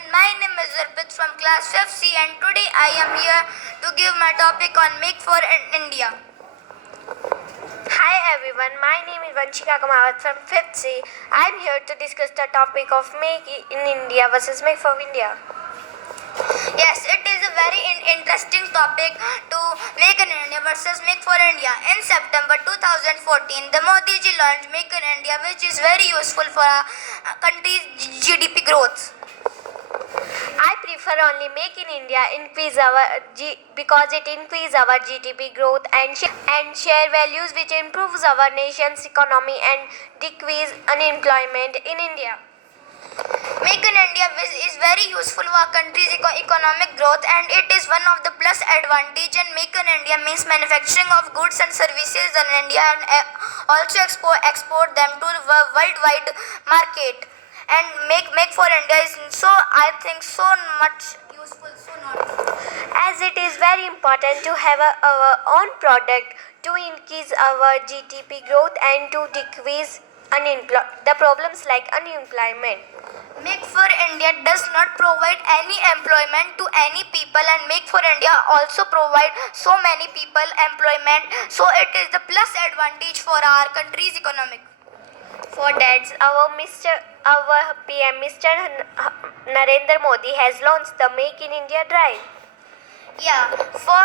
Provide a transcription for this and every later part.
everyone, my name is Arpit from class 5C and today I am here to give my topic on Make for India. Hi everyone, my name is Vanshika Kamawat from 5th C. I am here to discuss the topic of Make in India versus Make for India. Yes, it is a very interesting topic to Make in India versus Make for India. In September 2014, the Modi ji launched Make in India, which is very useful for our country's GDP growth. I prefer only Make in India because it increases our GDP growth and share values which improves our nation's economy and decrease unemployment in India. Make in India is very useful for our country's economic growth and it is one of the plus advantage, and Make in India means manufacturing of goods and services in India and also export them to the worldwide market. And make for India is I think so much useful, so not. As it is very important to have our own product to increase our GDP growth and to decrease the problems like unemployment. Make for India does not provide any employment to any people, and Make for India also provide so many people employment, so it is the plus advantage for our country's economic. For that, our PM Mr. Narendra Modi has launched the Make in India drive. Yeah, for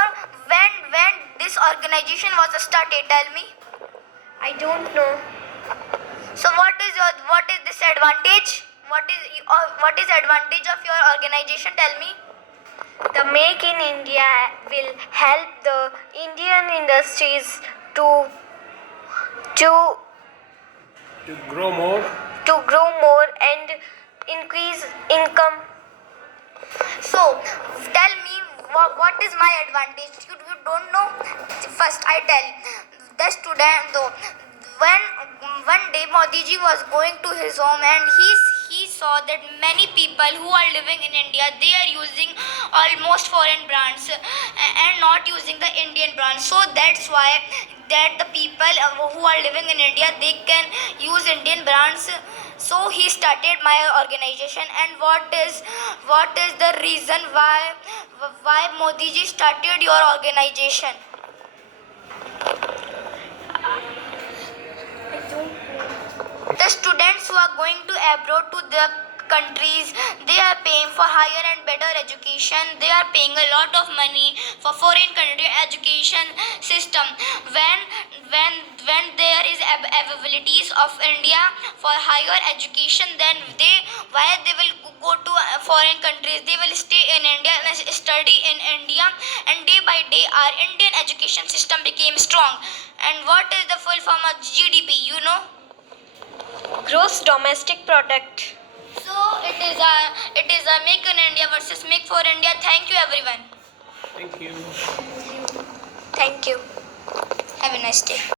when this organization was started, tell me. I don't know. So what is this advantage? What is advantage of your organization? Tell me. The Make in India will help the Indian industries to grow more and increase income. So tell me what is my advantage? You don't know. First I tell the student though. When one day Modi ji was going to his home and he saw that many people who are living in India, they are using almost foreign brands and not using the Indian brands. So that's why that the people who are living in India, they can use Indian brands. So he started my organization. And what is the reason why Modi ji started your organization? The students who are going to abroad to the countries, they are paying for higher and better education. They are paying a lot of money for foreign country education system. When there is availabilities of India for higher education, then why they will go to foreign countries? They will stay in India and study in India, and day by day our Indian education system became strong. And what is the full form of GDP? You know? Gross domestic product. So it is a Make in India versus Make for India. Thank you everyone. Thank you. Thank you. Have a nice day.